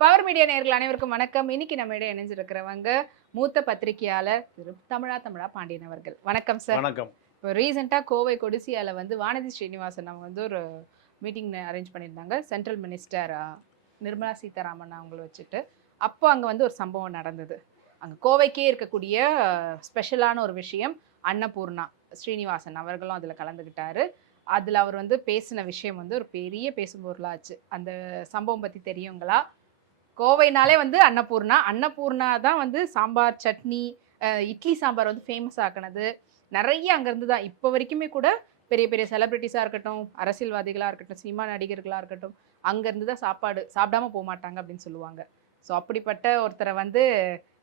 Power media நேயர்கள் அனைவருக்கும் வணக்கம். இன்னைக்கு நம்ம இடையே இணைஞ்சிருக்கிறவங்க மூத்த பத்திரிகையாளர் திரு தமிழா தமிழா பாண்டியன் அவர்கள். வணக்கம் சார். வணக்கம். இப்போ ரீசெண்டாக கோவை கொடிசியால வந்து வானதி ஸ்ரீனிவாசன் அவங்க வந்து ஒரு மீட்டிங் அரேஞ்ச் பண்ணியிருந்தாங்க. சென்ட்ரல் மினிஸ்டர் நிர்மலா சீதாராமன் அவங்கள வச்சுட்டு. அப்போ அங்கே வந்து ஒரு சம்பவம் நடந்தது. அங்கே கோவைக்கே இருக்கக்கூடிய ஸ்பெஷலான ஒரு விஷயம் அன்னபூர்ணா ஸ்ரீனிவாசன் அவர்களும் அதில் கலந்துக்கிட்டாரு அதில் அவர் வந்து பேசின விஷயம் வந்து ஒரு பெரிய பேசும் பொருளாச்சு. அந்த சம்பவம் பற்றி தெரியுங்களா? கோவைனாலே வந்து அன்னபூர்ணா. அன்னபூர்ணா தான் வந்து சாம்பார் சட்னி இட்லி சாம்பார் வந்து ஃபேமஸ் ஆக்கினது. நிறைய அங்கேருந்து தான். இப்போ வரைக்குமே கூட பெரிய பெரிய செலிப்ரிட்டிஸாக இருக்கட்டும் அரசியல்வாதிகளாக இருக்கட்டும் சினிமா நடிகர்களாக இருக்கட்டும் அங்கேருந்து தான் சாப்பாடு சாப்பிடாம போக மாட்டாங்க அப்படின்னு சொல்லுவாங்க. ஸோ அப்படிப்பட்ட ஒருத்தரை வந்து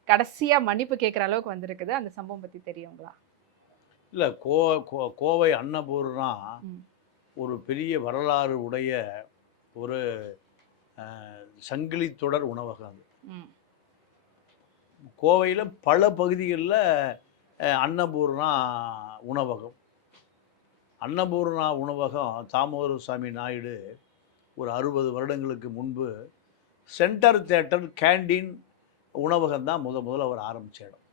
கடைசியாக மன்னிப்பு கேட்குற அளவுக்கு வந்திருக்குது. அந்த சம்பவம் பற்றி தெரியுங்களா? இல்லை கோ கோ- கோவை அன்னபூர்ணா. ஒரு பெரிய வரலாறு உடைய ஒரு சங்கிலி தொடர் உணவகம் அது. கோவையில் பல பகுதிகளில் அன்னபூர்ணா உணவகம். அன்னபூர்ணா உணவகம் தாமோதரசாமி நாயுடு ஒரு அறுபது வருடங்களுக்கு முன்பு சென்டர் தேட்டர் கேண்டீன் உணவகம் தான் முத முதல்ல அவர் ஆரம்பிச்ச இடம்.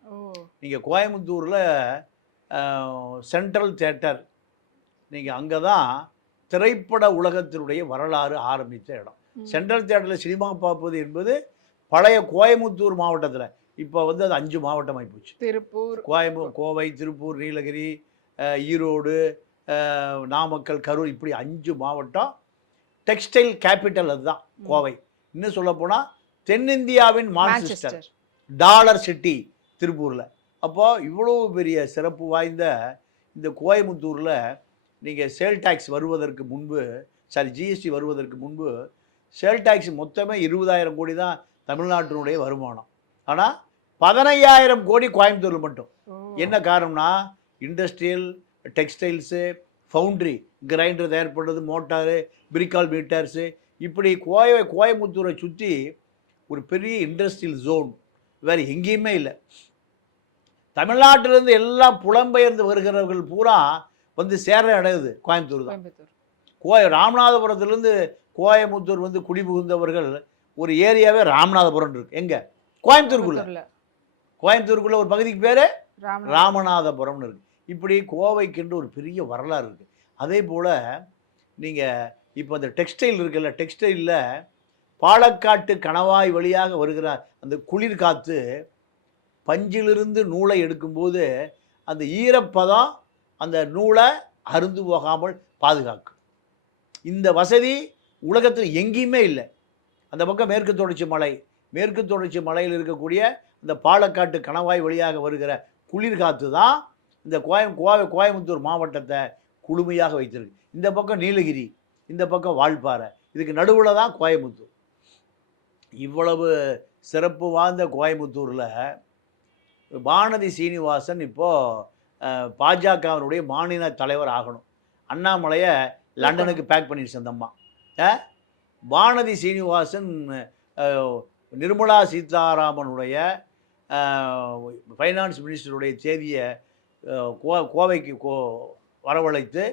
நீங்கள் கோயம்புத்தூரில் சென்ட்ரல் தேட்டர் நீங்கள் அங்கே தான் திரைப்பட உலகத்தினுடைய வரலாறு ஆரம்பித்த இடம். சென்ட்ரல் தேட்டரில் சினிமா பார்ப்பது என்பது பழைய கோயம்புத்தூர் மாவட்டத்தில். இப்போ வந்து அது அஞ்சு மாவட்டம் ஆகிப்போச்சு திருப்பூர். கோயம்பு கோவை திருப்பூர் நீலகிரி ஈரோடு நாமக்கல் கரூர் இப்படி அஞ்சு மாவட்டம். டெக்ஸ்டைல் கேபிட்டல் அதுதான். கோவை. இன்னும் சொல்லப்போனால் தென்னிந்தியாவின் மான்செஸ்டர் டாலர் சிட்டி திருப்பூரில். அப்போ இவ்வளோ பெரிய சிறப்பு வாய்ந்த இந்த கோயம்புத்தூரில் நீங்கள் சேல் டாக்ஸ் வருவதற்கு முன்பு சாரி ஜிஎஸ்டி வருவதற்கு முன்பு சேல் டாக்ஸ் மொத்தமே இருபதாயிரம் கோடி தான் தமிழ்நாட்டினுடைய வருமானம். ஆனால் பதினையாயிரம் கோடி கோயம்புத்தூரில் மட்டும். என்ன காரணம்னா இண்டஸ்ட்ரியல் டெக்ஸ்டைல்ஸு ஃபவுண்ட்ரி கிரைண்டர் தயார் பண்ணுறது மோட்டாரு பிரிக்கால் மீட்டர்ஸு இப்படி கோய கோயம்புத்தூரை சுற்றி ஒரு பெரிய இண்டஸ்ட்ரியல் ஜோன் வேறு எங்கேயுமே இல்லை. தமிழ்நாட்டிலேருந்து எல்லாம் புலம்பெயர்ந்து வருகிறவர்கள் பூரா வந்து சேர அடையுது கோயம்புத்தூர் தான். கோயம்புத்தூர். கோய ராமநாதபுரத்துலேருந்து கோயம்புத்தூர் வந்து குடிபுகுந்தவர்கள் ஒரு ஏரியாவே ராமநாதபுரம் இருக்கு. எங்க? கோயம்புத்தூருக்குள்ள. கோயம்புத்தூருக்குள்ள ஒரு பகுதிக்கு பேர் ராமநாதபுரம். ராமநாதபுரம்னு இருக்கு. இப்படி கோவைக்கென்று ஒரு பெரிய வரலாறு இருக்கு. அதே போல் நீங்கள் இப்போ அந்த டெக்ஸ்டைல் இருக்குல்ல டெக்ஸ்டைலில் பாலக்காட்டு கணவாய் வழியாக வருகிற அந்த குளிர் காற்று பஞ்சிலிருந்து நூலை எடுக்கும்போது அந்த ஈரப்பதம் அந்த நூலை அருந்து போகாமல் பாதுகாக்கும். இந்த வசதி உலகத்தில் எங்கேயுமே இல்லை. அந்த பக்கம் மேற்கு தொடர்ச்சி மலை மேற்கு தொடர்ச்சி மலையில் இருக்கக்கூடிய இந்த பாலக்காட்டு கணவாய் வழியாக வருகிற குளிர் காற்று தான் இந்த கோயம் கோவை கோயம்புத்தூர் மாவட்டத்தை குளுமையாக வைத்திருக்கு. இந்த பக்கம் நீலகிரி இந்த பக்கம் வால்பாறை. இதுக்கு நடுவில் தான் கோயம்புத்தூர். இவ்வளவு சிறப்பு வாய்ந்த கோயம்புத்தூரில் வானதி சீனிவாசன் இப்போது பாஜகவினுடைய மாநில தலைவர் ஆகணும். அண்ணாமலையை லண்டனுக்கு பேக் பண்ணிடுச்சு அந்த அம்மா. வானதி சீனிவாசன் நிர்மலா சீதாராமனுடைய ஃபைனான்ஸ் மினிஸ்டருடைய தேதியை கோ கோவைக்கு கோ வரவழைத்து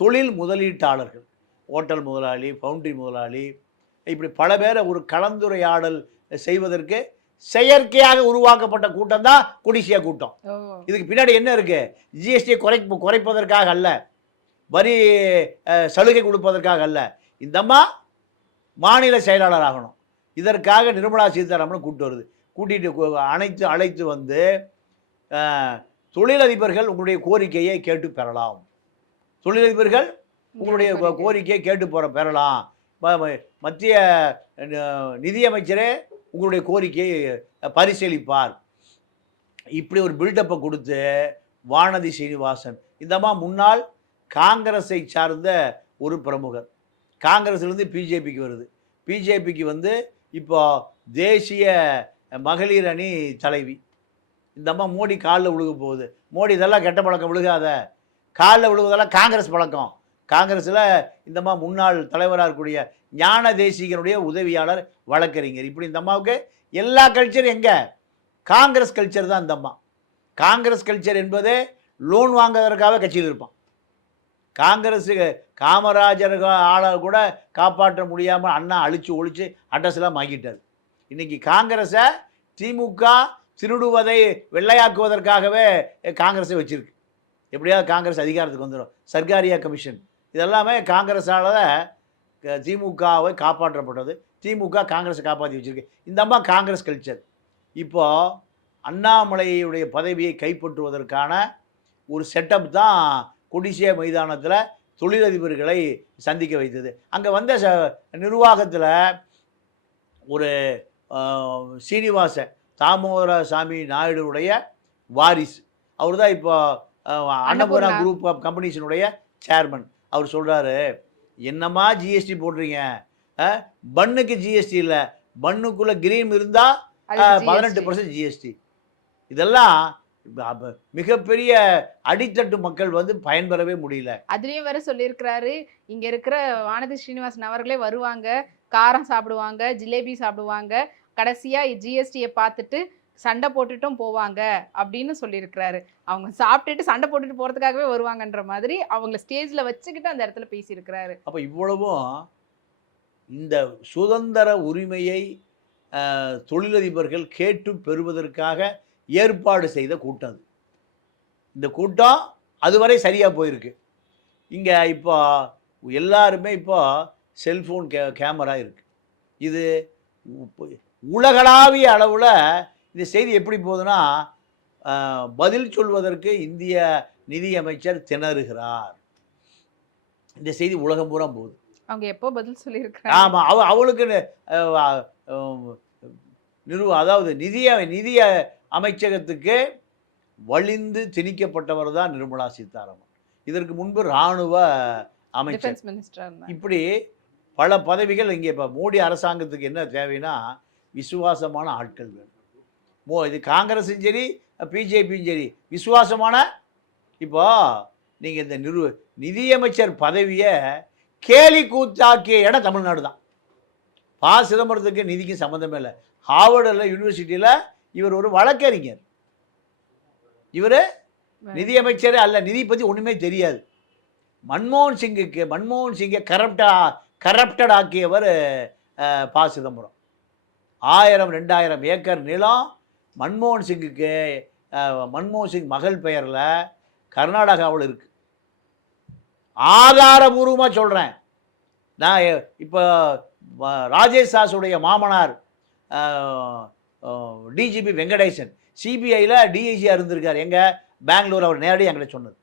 தொழில் முதலீட்டாளர்கள் ஹோட்டல் முதலாளி ஃபவுண்டரி முதலாளி இப்படி பல பேரை ஒரு கலந்துரையாடல் செய்வதற்கு செயற்கையாக உருவாக்கப்பட்ட கூட்டம் தான் கொடிசியா கூட்டம். இதுக்கு பின்னாடி என்ன இருக்கு? ஜிஎஸ்டியை குறை குறைப்பதற்காக அல்ல. வரி சலுகை கொடுப்பதற்காக அல்ல. இந்த அம்மா மாநில செயலாளர் ஆகணும். இதற்காக நிர்மலா சீதாராமன் கூட்டு வருது. கூட்டிட்டு அனைத்து அழைத்து வந்து தொழிலதிபர்கள் உங்களுடைய கோரிக்கையை கேட்டு பெறலாம். தொழிலதிபர்கள் உங்களுடைய கோரிக்கையை கேட்டு போகிற பெறலாம். மத்திய நிதியமைச்சரே உங்களுடைய கோரிக்கையை பரிசீலிப்பார். இப்படி ஒரு பில்டப்பை கொடுத்து வானதி சீனிவாசன் இந்தம்மா முன்னாள் காங்கிரஸை சார்ந்த ஒரு பிரமுகர். காங்கிரஸ்லேருந்து பிஜேபிக்கு வருது. பிஜேபிக்கு வந்து இப்போ தேசிய மகளிர் அணி தலைவி. இந்த அம்மா மோடி காலில் விழுக போகுது. மோடி இதெல்லாம் கெட்ட பழக்கம் விழுகாத. காலில் விழுவதெல்லாம் காங்கிரஸ் பழக்கம். காங்கிரஸில் இந்தம்மா முன்னாள் தலைவராக இருக்கக்கூடிய ஞான தேசிகனுடைய உதவியாளர் வழக்கறிஞர். இப்படி இந்த அம்மாவுக்கு எல்லா கல்ச்சரும் எங்கே? காங்கிரஸ் கல்ச்சர் தான் இந்த அம்மா. காங்கிரஸ் கல்ச்சர் என்பதே லோன் வாங்குவதற்காக கட்சியில் இருப்பான். காங்கிரஸ் காமராஜர் ஆளை கூட காப்பாற்ற முடியாமல் அண்ணா அழிச்சு ஒழிச்சு அட்ரஸ்லாம் வாங்கிட்டார். இன்றைக்கி காங்கிரஸை திமுக திருடுவதை வெள்ளையாக்குவதற்காகவே காங்கிரஸை வச்சுருக்கு. எப்படியாவது காங்கிரஸ் அதிகாரத்துக்கு வந்துடும் சர்க்காரியா கமிஷன். இதெல்லாமே காங்கிரஸால் திமுகவை காப்பாற்றப்பட்டது. திமுக காங்கிரஸை காப்பாற்றி வச்சிருக்கு. இந்த அம்மா காங்கிரஸ் கல்ச்சர். இப்போது அண்ணாமலையுடைய பதவியை கைப்பற்றுவதற்கான ஒரு செட்டப் தான் கொடிசியா மைதானத்தில் தொழிலதிபர்களை சந்திக்க வைத்தது. அங்கே வந்த ச நிர்வாகத்தில் ஒரு சீனிவாச தாமோதரசாமி நாயுடுவுடைய வாரிசு. அவர் தான் இப்போ அன்னபூர்ணா அன்னபூர்ணா. குரூப் ஆஃப் கம்பெனிஸினுடைய சேர்மன் அவர் சொல்கிறாரு என்னம்மா ஜிஎஸ்டி போடுறீங்க? பன்னுக்கு ஜிஎஸ்டி இல்லை. பன்னுக்குள்ளே கிரீம் இருந்தால் பதினெட்டு. பர்சன்ட் ஜிஎஸ்டி இதெல்லாம் மிகப்பெரிய அடித்தட்டு மக்கள் வந்து பயன்பெறவே முடியல. அதுலயும் வேற சொல்லியிருக்கிறாரு இங்க இருக்கிற வானதி ஸ்ரீனிவாசன் அவர்களே வருவாங்க காரம் சாப்பிடுவாங்க ஜிலேபி சாப்பிடுவாங்க கடைசியா ஜிஎஸ்டியை பார்த்துட்டு சண்டை போட்டுட்டும் போவாங்க அப்படின்னு சொல்லியிருக்கிறாரு. அவங்க சாப்பிட்டுட்டு சண்டை போட்டுட்டு போறதுக்காகவே வருவாங்கன்ற மாதிரி அவங்கள ஸ்டேஜ்ல வச்சுக்கிட்டு அந்த இடத்துல பேசியிருக்கிறாரு. அப்போ இவ்வளவும் இந்த சுதந்திர உரிமையை தொழிலதிபர்கள் கேட்டு பெறுவதற்காக ஏற்பாடு செய்த கூட்டம் அது. இந்த கூட்டம் அதுவரை சரியாக போயிருக்கு. இங்கே இப்போ எல்லாருமே இப்போ செல்ஃபோன் கே கேமரா இருக்குது இது உலகளாவிய அளவில் இந்த செய்தி எப்படி போகுதுன்னா பதில் சொல்வதற்கு இந்திய நிதியமைச்சர் திணறுகிறார். இந்த செய்தி உலகம் பூரா போகுது. அவங்க எப்போ பதில் சொல்லியிருக்கிறாங்க? ஆமாம் அவ அவளுக்கு நிறுவ அதாவது நிதிய நிதிய அமைச்சகத்துக்கு வலிந்து திணிக்கப்பட்டவர் தான் நிர்மலா சீதாராமன். இதற்கு முன்பு இராணுவ அமைச்சர். இப்படி பல பதவிகள் இங்கே இப்போ மோடி அரசாங்கத்துக்கு என்ன தேவைன்னா விசுவாசமான ஆட்கள் வேணும். மோ இது காங்கிரஸும் சரி பிஜேபியும் சரி விசுவாசமான இப்போ நீங்கள் இந்த நிறு நிதியமைச்சர் பதவியை கேலி கூத்தாக்கிய இடம் தமிழ்நாடு தான். ப. சிதம்பரத்துக்கு நிதிக்கும் சம்மந்தமே இல்லை. ஹார்வர்டில் யூனிவர்சிட்டியில் இவர் ஒரு வழக்கறிஞர். இவர் நிதியமைச்சர் அல்ல நிதி பற்றி ஒன்றுமே தெரியாது. மன்மோகன் சிங்குக்கு மன்மோகன் சிங்கை கரப்டா கரப்டட் ஆக்கியவர் ப. சிதம்பரம். ஆயிரம் ரெண்டாயிரம் ஏக்கர் நிலம் மன்மோகன் சிங்குக்கு மன்மோகன் சிங் மகள் பெயரில் கர்நாடகாவில் இருக்கு. ஆதாரபூர்வமாக சொல்கிறேன் நான் இப்போ ராஜேஷ் தாஸுடைய மாமனார் டிஜிபி வெங்கடேசன். சிபிஐயில் டிஐஜியாக இருந்திருக்கார். எங்கள் பெங்களூர் அவர் நேரடி எங்களை சொன்னது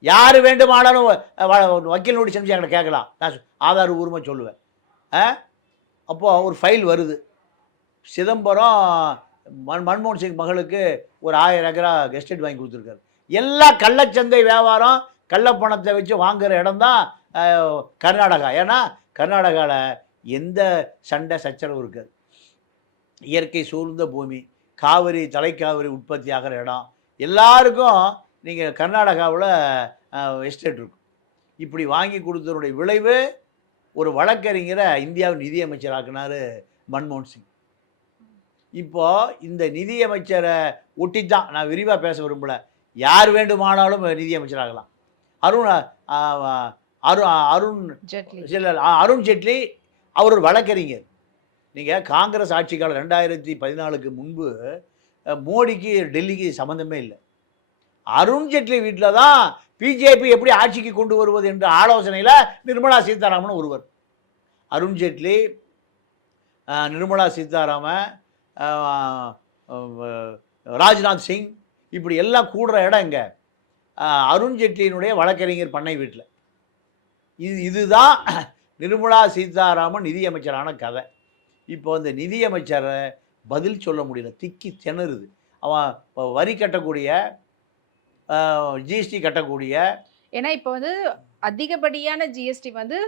யார் வேண்டுமானாலும் வ- வக்கீல் நோட்டீஸ் அனுப்பிச்சு எங்களை கேட்கலாம். நான் ஆதார் உரிமை சொல்லுவேன். ஆ? அப்போது ஒரு ஃபைல் வருது. சிதம்பரம் மன் மன்மோகன் சிங் மகளுக்கு ஒரு ஆயிரம் ஏக்கரா எஸ்டேட் வாங்கி கொடுத்துருக்காரு. எல்லா கள்ளச்சந்தை வியாபாரம் கள்ளப்பணத்தை வச்சு வாங்குகிற இடம் தான் கர்நாடகா. ஏன்னா கர்நாடகாவில் எந்த சண்டை சச்சரவு இருக்காது. இயற்கை சூழ்ந்த பூமி காவிரி தலைக்காவிரி உற்பத்தி ஆகிற இடம் எல்லாருக்கும் நீங்கள் கர்நாடகாவில் எஸ்டேட் இருக்கும். இப்படி வாங்கி கொடுத்ததனுடைய விளைவு ஒரு வழக்கறிஞரை இந்தியாவின் நிதியமைச்சராக்குனாரு மன்மோகன் சிங். இப்போ இந்த நிதியமைச்சரை ஒட்டித்தான். நான் விரிவாக பேச விரும்பல. யார் வேண்டுமானாலும் நிதியமைச்சராகலாம் அருண் அருண் அருண் ஜெட்லி. அருண் ஜேட்லி அவர் ஒரு வழக்கறிஞர். நீங்கள் காங்கிரஸ் ஆட்சி காலம் ரெண்டாயிரத்தி பதினாலுக்கு முன்பு மோடிக்கு டெல்லிக்கு சம்மந்தமே இல்லை. அருண்ஜேட்லி வீட்டில் தான் பிஜேபி எப்படி ஆட்சிக்கு கொண்டு வருவது என்ற ஆலோசனையில் நிர்மலா சீதாராமன் ஒருவர். அருண் ஜேட்லி நிர்மலா சீதாராமன் ராஜ்நாத் சிங் இப்படி எல்லாம் கூடுற இடம் இங்கே அருண்ஜேட்லியினுடைய வழக்கறிஞர் பண்ணை வீட்டில் இது இதுதான் நிர்மலா சீதாராமன் நிதியமைச்சரான கதை. இப்போ அந்த நிதியமைச்சரை பதில் சொல்ல முடியல. திக்கி திணறுது. அவன் வரி கட்டக்கூடிய ஜிஎஸ்டி கட்டக்கூடிய. ஏன்னா இப்போ வந்து அதிகப்படியான ஜிஎஸ்டி வந்து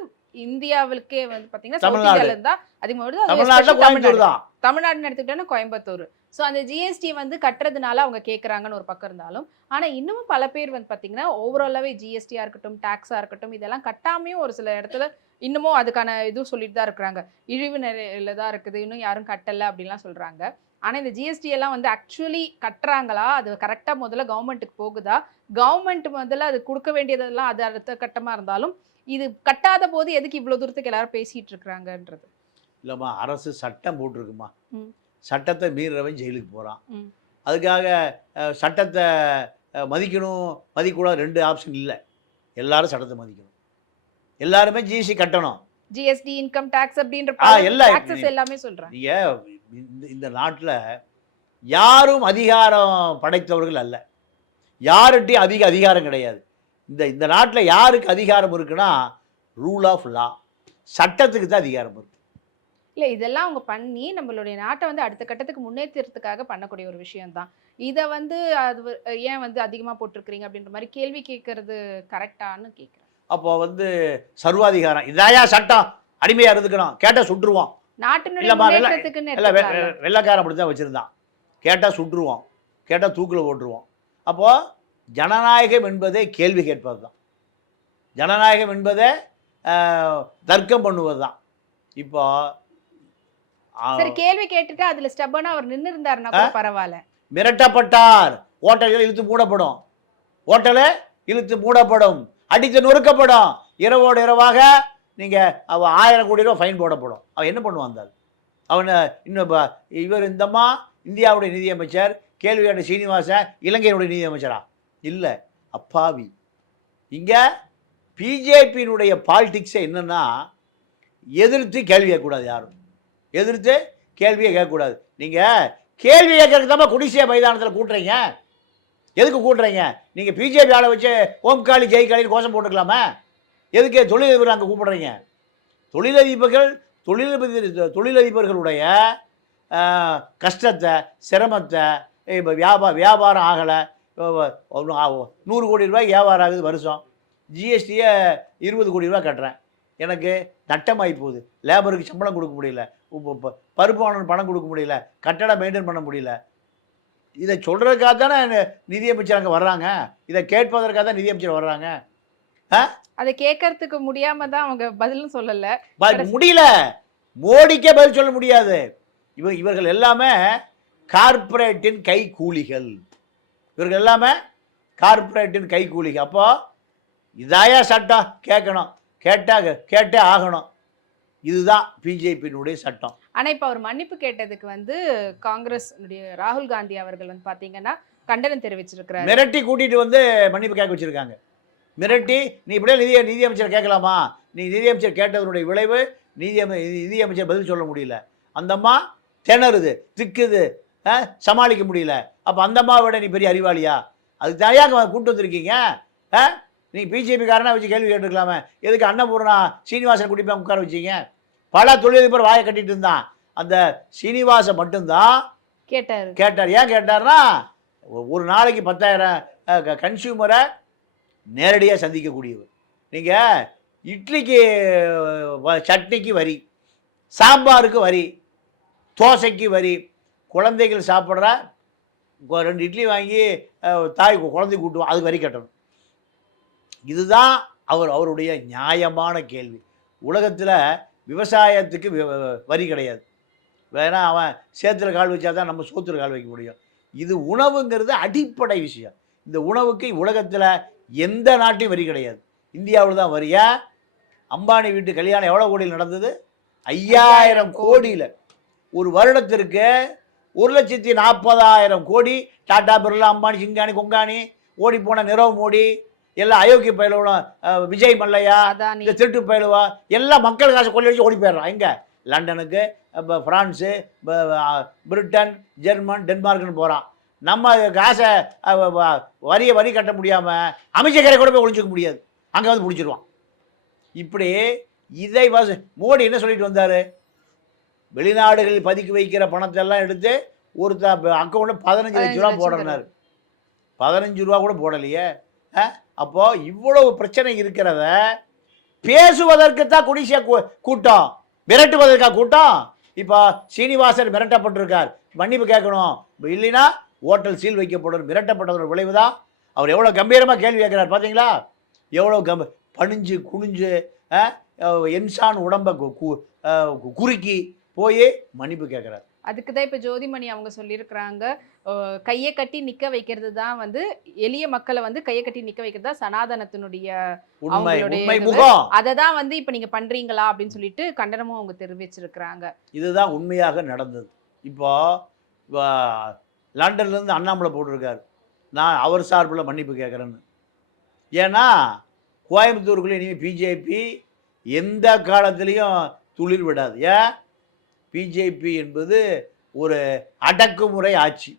இந்தியாவுக்கே வந்து பாத்தீங்கன்னா தமிழ்நாடு. இருந்தா அதிகமாக வருது. தமிழ்நாட்டில் கோயம்புத்தூர் தான். தமிழ்நாடுன்னு எடுத்துக்கிட்டோன்னா கோயம்புத்தூர். ஸோ அந்த ஜிஎஸ்டி வந்து கட்டுறதுனால அவங்க கேட்குறாங்கன்னு ஒரு பக்கம் இருந்தாலும் ஆனால் இன்னமும் பல பேர் வந்து பார்த்தீங்கன்னா ஓவராலாகவே ஜிஎஸ்டியாக இருக்கட்டும் டேக்ஸாக இருக்கட்டும் இதெல்லாம் கட்டாமையும் ஒரு சில இடத்துல இன்னமும் அதுக்கான இதுவும் சொல்லிட்டு தான் இருக்கிறாங்க. இழிவு நிலையில தான் இருக்குது இன்னும் யாரும் கட்டலை அப்படின்லாம் சொல்கிறாங்க ஆனால் இந்த ஜிஎஸ்டி எல்லாம் வந்து ஆக்சுவலி கட்டுறாங்களா? அது கரெக்டாக முதல்ல கவர்மெண்ட்டுக்கு போகுதா? கவர்மெண்ட் முதல்ல அது கொடுக்க வேண்டியதெல்லாம் அது அடுத்த கட்டமாக இருந்தாலும் இது கட்டாத போது எதுக்கு இவ்வளோ தூரத்துக்கு எல்லாரும் பேசிட்டு இருக்கிறாங்கன்றது? இல்லைம்மா அரசு சட்டம் போட்டிருக்குமா. சட்டத்தை மீறவன் ஜெயிலுக்கு போகிறான். அதுக்காக சட்டத்தை மதிக்கணும் மதிக்கூடாது ரெண்டு ஆப்ஷன் இல்லை. எல்லாரும் சட்டத்தை மதிக்கணும். எல்லாருமே ஜிஎஸ்டி கட்டணும். ஜிஎஸ்டி இன்கம் டாக்ஸ் அப்படின்ற எல்லாம் எல்லாமே சொல்றேன். நீங்கள் இந்த இந்த நாட்டில் யாரும் அதிகாரம் படைத்தவர்கள் அல்ல. யார்கிட்டையும் அதிக அதிகாரம் கிடையாது. இந்த இந்த நாட்டில் யாருக்கு அதிகாரம் இருக்குன்னா ரூல் ஆஃப் லா சட்டத்துக்கு தான் அதிகாரம் இருக்கு. இல்ல இதெல்லாம் அவங்க பண்ணி நம்மளுடைய நாட்டை வந்து அடுத்த கட்டத்துக்கு முன்னேற்றத்துக்காக பண்ணக்கூடிய ஒரு விஷயம் தான் இதை வந்து அது ஏன் வந்து அதிகமா போட்டிருக்கிறீங்க அப்படின்ற மாதிரி கேள்வி கேட்கறது கரெக்டான்னு கேட்குறேன். அப்போ வந்து சர்வாதிகாரம். இதாயா சட்டம்? அடிமையாக இருந்துக்கணும். கேட்டால் சுட்டுருவோம். நாட்டினுடைய. வெள்ளக்காரன் அப்படி தான் வச்சுருந்தான். கேட்டால் சுட்டுருவோம். கேட்டால் தூக்கில் போட்டுருவோம். அப்போது ஜனநாயகம் என்பதே கேள்வி கேட்பது தான் ஜனநாயகம் என்பதே தர்க்கம் பண்ணுவது தான் இப்போ சரி கேள்வி கேட்டுட்டு அதுல ஸ்டெப்பனா அவர் நின்னு இருந்தாருன்னா கூட பரவாயில்ல. மிரட்டப்பட்டார். ஓட்டல்கள் இழுத்து மூடப்படும். ஓட்டலை இழுத்து மூடப்படும். அடித்து நொறுக்கப்படும். இரவோடு இரவாக நீங்கள் அவன் ஆயிரம் கோடி ரூபா ஃபைன் போடப்படும். அவன் என்ன பண்ணுவான் அந்த? அவனை இன்னும் இவர் இந்தம்மா இந்தியாவுடைய நிதியமைச்சர் கேள்வி கேட்ட சீனிவாசன் இலங்கையினுடைய நிதியமைச்சரா? இல்லை. அப்பாவி. இங்கே பிஜேபியினுடைய பாலிடிக்ஸே என்னன்னா எதிர்த்து கேள்வி கேட்கக்கூடாது யாரும். எதிர்த்து கேள்வியை கேட்கக்கூடாது. நீங்கள் கேள்வி கேட்கறதுக்கு தான் குடிசிய மைதானத்தில் கூட்டுறீங்க. எதுக்கு கூட்டுறீங்க? நீங்கள் பிஜேபி ஆளை வச்சு ஓம்காளி ஜெய்காளின்னு கோஷம் போட்டுக்கலாமா. எதுக்கு தொழிலதிபர் அங்கே கூப்பிடுறீங்க? தொழிலதிபர்கள் தொழிலதிபர் தொழிலதிபர்களுடைய கஷ்டத்தை சிரமத்தை இப்போ வியாபா வியாபாரம் ஆகலை. நூறு கோடி ரூபாய் வியாபாரம் ஆகுது வருஷம். ஜிஎஸ்டியை இருபது கோடி ரூபாய் கட்டுறேன். எனக்கு நட்டமாகி போகுது லேபருக்கு சம்பளம் கொடுக்க முடியல. பருப்பு வாங்கணும் பணம் கொடுக்க முடியல. கட்டடம் மெயின்டைன் பண்ண முடியல. இதை சொல்கிறதுக்காக தானே நிதியமைச்சர் அங்கே வர்றாங்க? இதை கேட்பதற்காக தான் நிதியமைச்சர் வர்றாங்க. அதை கேட்கறதுக்கு முடியாம தான் அவங்க பதிலும் சொல்லல. முடியல. மோடிக்கே பதில் சொல்ல முடியாது. இவ இவர்கள் எல்லாமே கார்ப்பரேட்டின் கை கூலிகள் இவர்கள் எல்லாமே கார்ப்பரேட்டின் கை கூலிகள் அப்போ இதாயா சட்டம் கேட்கணும். கேட்டா கேட்டே ஆகணும். இதுதான் பிஜேபியினுடைய சட்டம். ஆனா இப்ப அவர் மன்னிப்பு கேட்டதுக்கு வந்து காங்கிரஸ் ராகுல் காந்தி அவர்கள் வந்து பாத்தீங்கன்னா கண்டனம் தெரிவிச்சிருக்கிறாரு. மிரட்டி கூட்டிட்டு வந்து மன்னிப்பு கேட்க வச்சிருக்காங்க. மிரட்டி நீ இப்படியே நிதி நிதியமைச்சர் கேட்கலாமா? நீ நிதியமைச்சர் கேட்டதனுடைய விளைவு நிதியமை நிதியமைச்சர் பதில் சொல்ல முடியல. அந்த அம்மா திணறுது திக்குது சமாளிக்க முடியல. அப்போ அந்த அம்மாவை விட நீ பெரிய அறிவாளியா? அதுக்கு தனியாக கூட்டு வந்திருக்கீங்க ஆ நீ பிஜேபி காரனா வச்சு கேள்வி கேட்டுருக்கலாமே. எதுக்கு அன்னபூர்ணா சீனிவாசன் கூட்டி போய் உட்கார வச்சீங்க? பல தொழிலதிபர் வாயை கட்டிட்டு இருந்தான். அந்த சீனிவாசன் மட்டும்தான் கேட்டாரு. கேட்டார். ஏன் கேட்டார்னா ஒரு நாளைக்கு பத்தாயிரம் கன்சியூமரை நேரடியாக சந்திக்கக்கூடியவர். நீங்கள் இட்லிக்கு சட்னிக்கு வரி சாம்பாருக்கு வரி தோசைக்கு வரி குழந்தைகள் சாப்பிட்ற ரெண்டு இட்லி வாங்கி தாய் குழந்தை கூட்டுவோம் அதுக்கு வரி கட்டணும். இதுதான் அவர் அவருடைய நியாயமான கேள்வி. உலகத்தில் விவசாயத்துக்கு வரி கிடையாது. வேணா அவன் சேத்துல கால் வச்சா தான் நம்ம சோத்துல கால் வைக்க முடியும். இது உணவுங்கிறது அடிப்படை விஷயம். இந்த உணவுக்கு உலகத்தில் எந்த நாட்டையும் வரி கிடையாது. இந்தியாவில் தான் வரியா? அம்பானி வீட்டு கல்யாணம் எவ்வளோ கோடியில் நடந்தது? ஐயாயிரம் கோடியில். ஒரு வருடத்திற்கு ஒரு லட்சத்தி நாற்பதாயிரம் கோடி. டாடா பிர்லா அம்பானி சிங்கானி கொங்கானி ஓடி போன நிரவ் மோடி எல்லாம் அயோக்கிய பயிலோட விஜய் மல்லையா இந்த திருட்டு பயிலுவா எல்லாம் மக்கள் காசை கொள்ளடிச்சு ஓடி போயிடுறான் எங்கே? லண்டனுக்கு இப்போ ஃப்ரான்ஸு பிரிட்டன் ஜெர்மன் டென்மார்க்குன்னு போகிறான் நம்ம காசை வரியை வரி கட்ட முடியாமல் அமைச்சக்கரை கூட போய் ஒழிஞ்சிக்க முடியாது. அங்கே வந்து பிடிச்சிருவான். இப்படி இதை வச மோடி என்ன சொல்லிட்டு வந்தார்? வெளிநாடுகளில் பதுக்கி வைக்கிற பணத்தை எல்லாம் எடுத்து ஒரு அக்கௌண்ட்டில் பதினஞ்சு லட்ச ரூபா போடுறாரு பதினஞ்சு ரூபா கூட போடலையே. அப்போது இவ்வளவு பிரச்சனை இருக்கிறத பேசுவதற்கு தான் குடிசை கூ- கூட்டம் மிரட்டுவதற்கா கூட்டம். இப்போ சீனிவாசன் மிரட்டப்பட்டிருக்கார். மன்னிப்பு கேட்கணும். இல்லைன்னா ஓட்டல் சீல் வைக்கப்படும் மிரட்டப்பட்டதோட விளைவு தான் அவர் எவ்வளோ கம்பீரமாக கேள்வி கேட்குறாரு பார்த்தீங்களா எவ்வளோ கம் பணிஞ்சு குனிஞ்சு என்சான் உடம்பை கு- கு- குறுக்கி போய் மன்னிப்பு கேட்குறாரு. அதுக்கு தான் இப்போ ஜோதிமணி அவங்க சொல்லியிருக்கிறாங்க. கையை கட்டி நிக்க வைக்கிறது தான் வந்து எளிய மக்களை வந்து கையை கட்டி நிக்க வைக்கிறது தான் சனாதனத்தினுடைய அதை தான் வந்து இப்போ நீங்க பண்றீங்களா அப்படின்னு சொல்லிட்டு கண்டனமும் அவங்க தெரிவிச்சிருக்கிறாங்க. இதுதான் உண்மையாக நடந்தது. இப்போ லண்டன்லேருந்து அண்ணாமலை போட்டிருக்காரு. நான் அவர் சார்பில் மன்னிப்பு கேட்குறேன்னு. ஏன்னா கோயம்புத்தூருக்குள்ளே இனிமேல் பிஜேபி எந்த காலத்துலேயும் துளிர் விடாது. ஏன்? பிஜேபி என்பது ஒரு அடக்குமுறை ஆட்சி.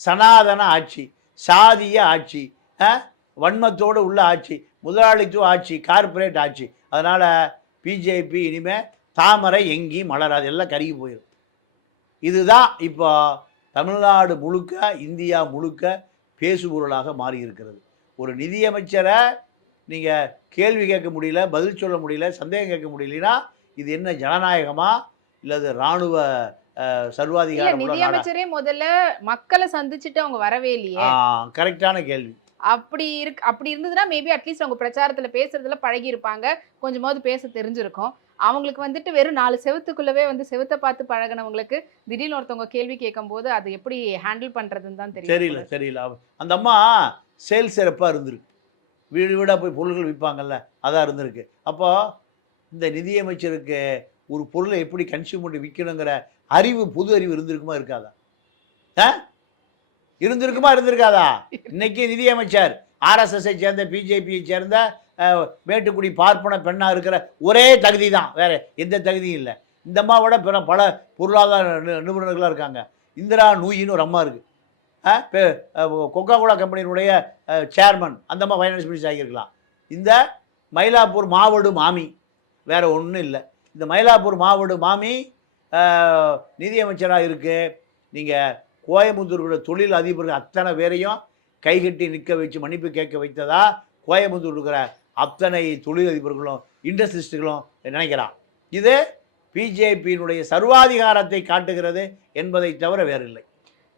சனாதன ஆட்சி சாதிய ஆட்சி ஆ? வன்மத்தோடு உள்ள ஆட்சி முதலாளித்துவ ஆட்சி கார்ப்பரேட் ஆட்சி. அதனால் பிஜேபி இனிமேல் தாமரை எங்கேயும் மலராது. எல்லாம் கருகி போயிடும் இதுதான் இப்போ தமிழ்நாடு முழுக்க இந்தியா முழுக்க பேசுபொருளாக மாறி இருக்கிறது ஒரு நிதியமைச்சரை நீங்கள் கேள்வி கேட்க முடியல பதில் சொல்ல முடியல சந்தேகம் கேட்க முடியலன்னா இது என்ன ஜனநாயகமா இல்லது இராணுவ சர்வாதிகாரம்? நிதியமைச்சரே முதல்ல மக்களை சந்திச்சுட்டு அவங்க வரவே இல்லையே. கரெக்டான கேள்வி. அப்படி இருக்கு அப்படி இருந்ததுன்னா மேபி அட்லீஸ்ட் அவங்க பிரச்சாரத்துல பேசுறதுல பழகி இருப்பாங்க கொஞ்சமாவது பேச தெரிஞ்சிருக்கும். அவங்களுக்கு வந்துட்டு வெறும் நாலு செவத்துக்குள்ளவே வந்து செவத்தை பார்த்து பழகினவங்களுக்கு திடீர்னு ஒருத்தவங்க கேள்வி கேட்கும்போது அது எப்படி ஹேண்டில் பண்றதுன்னு தான் தெரியல அவ- அந்த அம்மா சேல் சிறப்பாக இருந்திருக்கு. வீடு வீடாக போய் பொருள்கள் விற்பாங்கல்ல அதான் இருந்திருக்கு. அப்போ இந்த நிதியமைச்சருக்கு ஒரு பொருளை எப்படி கன்சியூமர் விற்கணுங்கிற அறிவு புது அறிவு இருந்திருக்குமா இருக்காதா? ஆ? இருந்திருக்குமா இருந்திருக்காதா? இன்னைக்கு நிதியமைச்சர் ஆர்எஸ்எஸ்ஐ சேர்ந்த பிஜேபியை சேர்ந்த மேட்டுக்குடி பார்ப்பன பெண்ணாக இருக்கிற ஒரே தகுதி தான் வேற எந்த தகுதியும் இல்லை. இந்த அம்மாவோட பிற பல பொருளாதார நி- நிபுணர்களாக இருக்காங்க. இந்திரா நூயின்னு ஒரு அம்மா இருக்குது கொக்கா கோலா கம்பெனியினுடைய சேர்மன் அந்த அம்மா ஃபைனான்ஸ் மினிஸ்டர் ஆகியிருக்கலாம். இந்த மயிலாப்பூர் மாவடு மாமி. வேற ஒன்றும் இல்லை. இந்த மயிலாப்பூர் மாவட்ட மாமி நிதியமைச்சராக இருக்குது நீங்கள் கோயம்புத்தூரோட தொழில் அதிபர்கள் அத்தனை பேரையும் கைகட்டி நிற்க வச்சு மன்னிப்பு கேட்க வைத்ததா கோயம்புத்தூர் இருக்கிற அத்தனை தொழிலதிபர்களும் இண்டஸ்ட்ரிஸ்ட்டுகளும் நினைக்கிறான். இது பிஜேபியினுடைய சர்வாதிகாரத்தை காட்டுகிறது என்பதை தவிர வேறில்லை.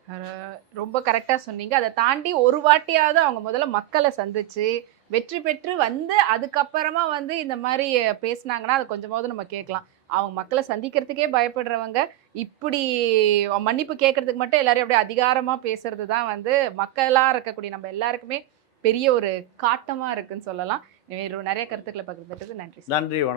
இல்லை ரொம்ப கரெக்டாக சொன்னீங்க. அதை தாண்டி ஒரு வாட்டியாவது அவங்க முதல்ல மக்களை சந்திச்சு வெற்றி பெற்று வந்து அதுக்கப்புறமா வந்து இந்த மாதிரி பேசுனாங்கன்னா அது கொஞ்சமாவது நம்ம கேட்கலாம். அவங்க மக்களை சந்திக்கிறதுக்கே பயப்படுறவங்க இப்படி மன்னிப்பு கேட்கறதுக்கு மட்டும் எல்லாரும் அப்படியே அதிகாரமாக பேசுறது தான் வந்து மக்களாக இருக்கக்கூடிய நம்ம எல்லாருக்குமே பெரிய ஒரு காட்டமாக இருக்குன்னு சொல்லலாம். நிறைய கருத்துக்களை பகிர்ந்துட்டு நன்றி நன்றி வணக்கம்.